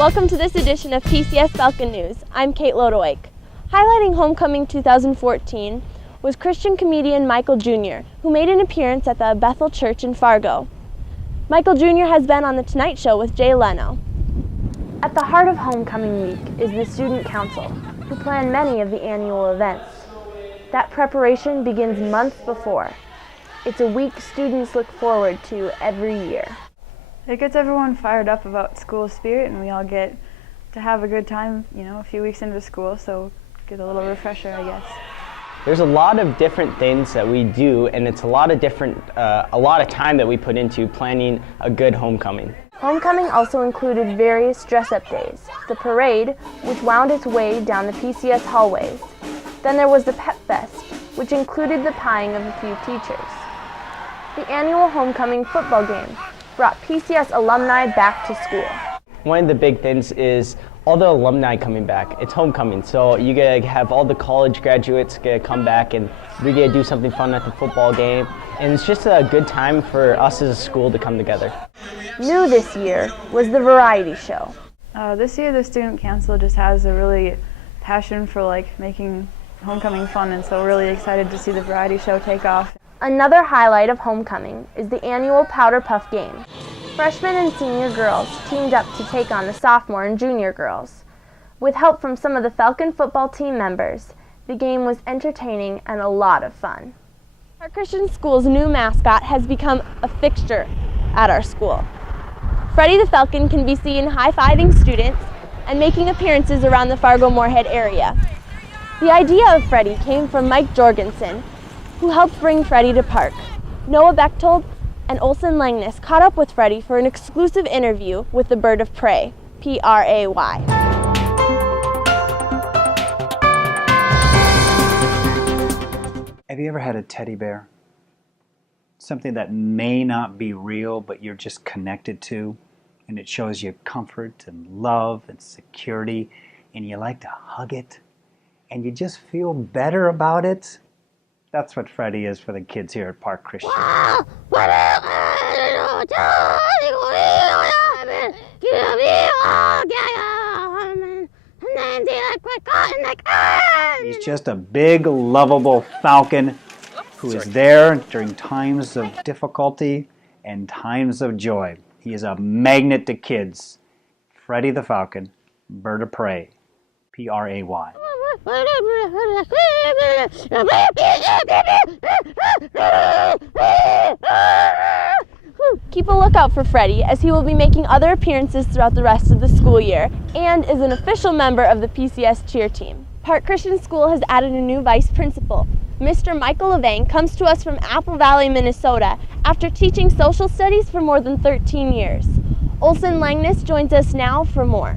Welcome to this edition of PCS Falcon News. I'm Kate Lodewijk. Highlighting Homecoming 2014 was Christian comedian Michael Jr., who made an appearance at the Bethel Church in Fargo. Michael Jr. has been on The Tonight Show with Jay Leno. At the heart of Homecoming Week is the Student Council, who plan many of the annual events. That preparation begins months before. It's a week students look forward to every year. It gets everyone fired up about school spirit, and we all get to have a good time, a few weeks into school, so get a little refresher, I guess. There's a lot of different things that we do, and it's a lot of time that we put into planning a good homecoming. Homecoming also included various dress-up days, the parade, which wound its way down the PCS hallways. Then there was the Pep Fest, which included the pieing of a few teachers. The annual homecoming football game brought PCS alumni back to school. One of the big things is all the alumni coming back. It's homecoming, so you get to have all the college graduates get to come back, and we get to do something fun at the football game. And it's just a good time for us as a school to come together. New this year was the variety show. This year the Student Council just has a really passion for making homecoming fun, and so we're really excited to see the variety show take off. Another highlight of homecoming is the annual Powder Puff game. Freshmen and senior girls teamed up to take on the sophomore and junior girls. With help from some of the Falcon football team members, the game was entertaining and a lot of fun. Our Christian school's new mascot has become a fixture at our school. Freddie the Falcon can be seen high-fiving students and making appearances around the Fargo-Moorhead area. The idea of Freddie came from Mike Jorgensen, who helped bring Freddie to Park. Noah Bechtold and Olson Langness caught up with Freddie for an exclusive interview with the bird of prey, P-R-A-Y. Have you ever had a teddy bear? Something that may not be real, but you're just connected to, and it shows you comfort and love and security, and you like to hug it, and you just feel better about it? That's what Freddie is for the kids here at Park Christian. He's just a big, lovable falcon who is there during times of difficulty and times of joy. He is a magnet to kids. Freddie the Falcon, bird of prey, P-R-A-Y. Keep a lookout for Freddie, as he will be making other appearances throughout the rest of the school year and is an official member of the PCS cheer team. Park Christian School has added a new vice principal. Mr. Michael Levang comes to us from Apple Valley, Minnesota, after teaching social studies for more than 13 years. Olson Langness joins us now for more.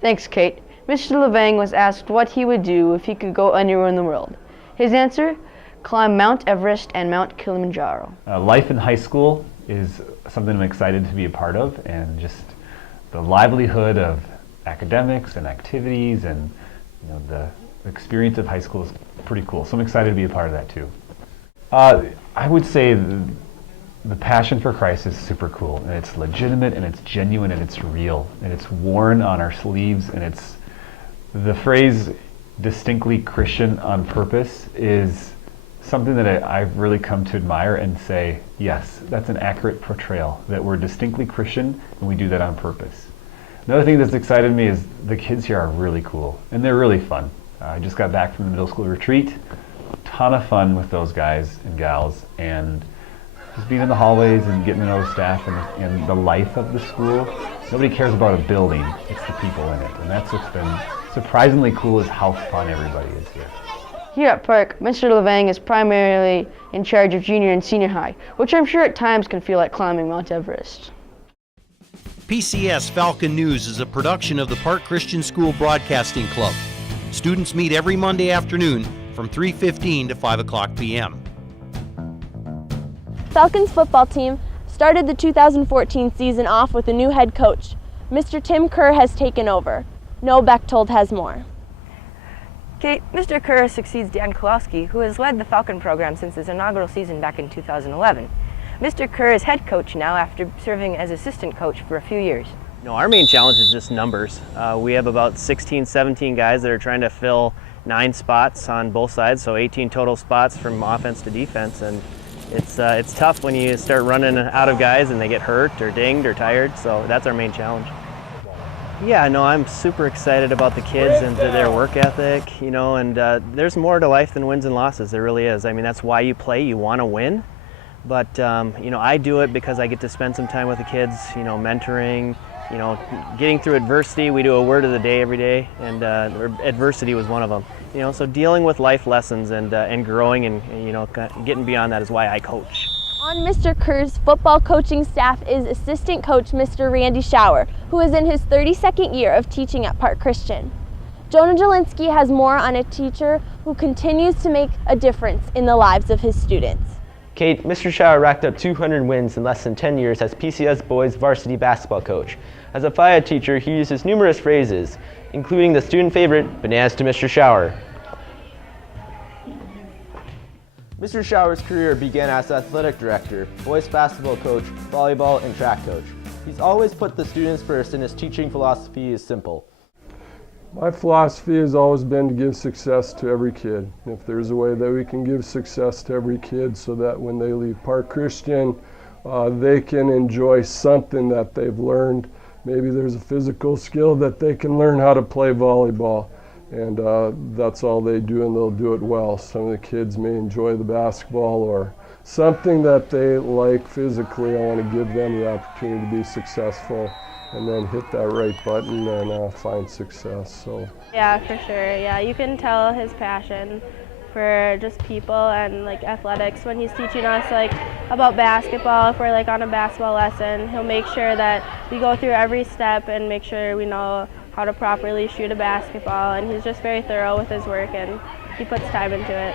Thanks, Kate. Mr. Levang was asked what he would do if he could go anywhere in the world. His answer? Climb Mount Everest and Mount Kilimanjaro. Life in high school is something I'm excited to be a part of, and just the livelihood of academics and activities, and the experience of high school is pretty cool. So I'm excited to be a part of that too. I would say the passion for Christ is super cool, and it's legitimate, and it's genuine, and it's real, and it's worn on our sleeves, and it's the phrase distinctly Christian on purpose is something that I've really come to admire and say, yes, that's an accurate portrayal, that we're distinctly Christian and we do that on purpose. Another thing that's excited me is the kids here are really cool and they're really fun. I just got back from the middle school retreat, ton of fun with those guys and gals, and just being in the hallways and getting to know the staff and the life of the school. Nobody cares about a building, it's the people in it, and that's what's been surprisingly cool, is how fun everybody is here. Here at Park, Mr. Levang is primarily in charge of junior and senior high, which I'm sure at times can feel like climbing Mount Everest. PCS Falcon News is a production of the Park Christian School Broadcasting Club. Students meet every Monday afternoon from 3:15 to 5 o'clock p.m. Falcons football team started the 2014 season off with a new head coach. Mr. Tim Kerr has taken over. Noah Bechtold has more. Kate, Mr. Kerr succeeds Dan Kowalski, who has led the Falcon program since its inaugural season back in 2011. Mr. Kerr is head coach now after serving as assistant coach for a few years. No, our main challenge is just numbers. We have about 16, 17 guys that are trying to fill 9 spots on both sides, so 18 total spots from offense to defense, and it's tough when you start running out of guys and they get hurt or dinged or tired, so that's our main challenge. Yeah, no, I'm super excited about the kids and their work ethic, you know, and there's more to life than wins and losses, there really is. I mean, that's why you play, you want to win, but, you know, I do it because I get to spend some time with the kids, you know, mentoring, you know, getting through adversity. We do a word of the day every day, and adversity was one of them. You know, so dealing with life lessons and growing and, you know, getting beyond that is why I coach. On Mr. Kerr's football coaching staff is assistant coach Mr. Randy Schauer, who is in his 32nd year of teaching at Park Christian. Jonah Jelinski has more on a teacher who continues to make a difference in the lives of his students. Kate, Mr. Schauer racked up 200 wins in less than 10 years as PCS boys varsity basketball coach. As a FIA teacher, he uses numerous phrases, including the student favorite, bananas to Mr. Schauer. Mr. Schauer's career began as athletic director, boys basketball coach, volleyball, and track coach. He's always put the students first, and his teaching philosophy is simple. My philosophy has always been to give success to every kid. If there's a way that we can give success to every kid so that when they leave Park Christian, they can enjoy something that they've learned. Maybe there's a physical skill that they can learn how to play volleyball, and that's all they do, and they'll do it well. Some of the kids may enjoy the basketball or something that they like physically. I want to give them the opportunity to be successful and then hit that right button and find success. So. Yeah, for sure. Yeah, you can tell his passion for just people and like athletics when he's teaching us like about basketball. If we're like on a basketball lesson, he'll make sure that we go through every step and make sure we know how to properly shoot a basketball, and he's just very thorough with his work and he puts time into it.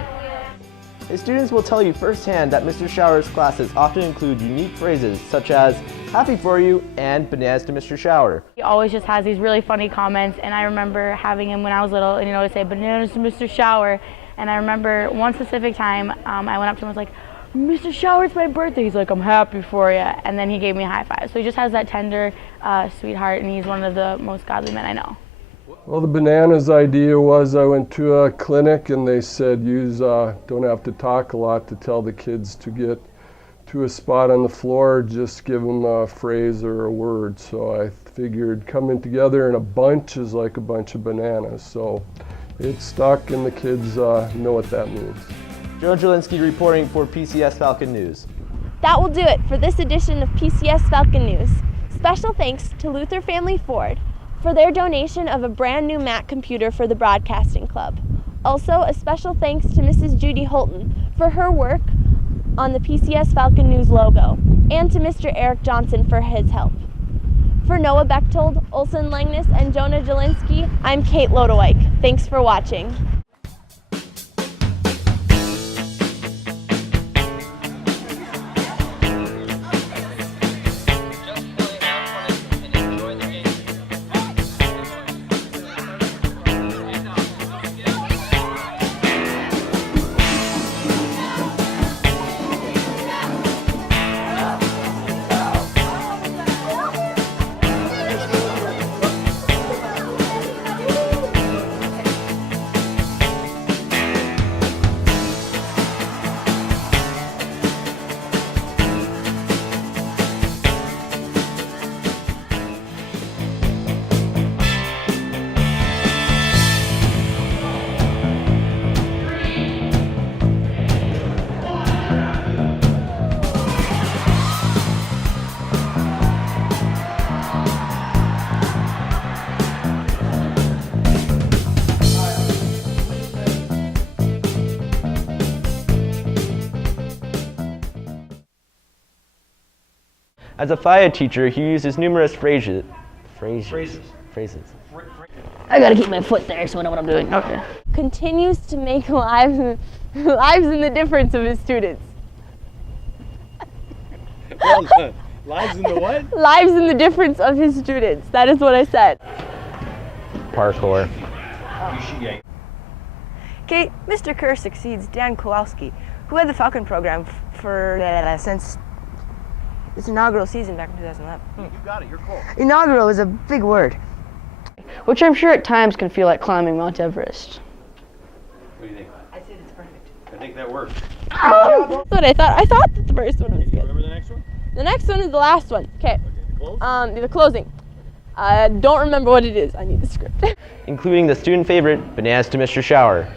His students will tell you firsthand that Mr. Schauer's classes often include unique phrases such as happy for you and bananas to Mr. Schauer. He always just has these really funny comments, and I remember having him when I was little, and to say bananas to Mr. Schauer. And I remember one specific time I went up to him and was like, Mr. Schauer, it's my birthday. He's like, I'm happy for you. And then he gave me a high five. So he just has that tender, sweetheart, and he's one of the most godly men I know. Well, the bananas idea was I went to a clinic and they said don't have to talk a lot to tell the kids to get to a spot on the floor, just give them a phrase or a word. So I figured coming together in a bunch is like a bunch of bananas. So it stuck and the kids know what that means. Jonah Jelinski reporting for PCS Falcon News. That will do it for this edition of PCS Falcon News. Special thanks to Luther Family Ford for their donation of a brand new Mac computer for the Broadcasting Club. Also, a special thanks to Mrs. Judy Holton for her work on the PCS Falcon News logo, and to Mr. Eric Johnson for his help. For Noah Bechtold, Olson Langness, and Jonah Jelinski, I'm Kate Lodewijk. Thanks for watching. As a FIA teacher, he uses numerous phrases. I gotta keep my foot there so I know what I'm doing. Okay. Continues to make lives in the difference of his students. Well done. Lives in the what? Lives in the difference of his students. That is what I said. Parkour. Kate, Mr. Kerr succeeds Dan Kowalski, who had the Falcon program for since this inaugural season back in 2011. You got it, you're cool. Inaugural is a big word. Which I'm sure at times can feel like climbing Mount Everest. What do you think? I said it's perfect. I think that works. That's what I thought. I thought that the first one was Can you good. remember the next one? The next one is the last one. Okay. The close? The closing. I don't remember what it is. I need the script. Including the student favorite, Bananas to Mr. Shower.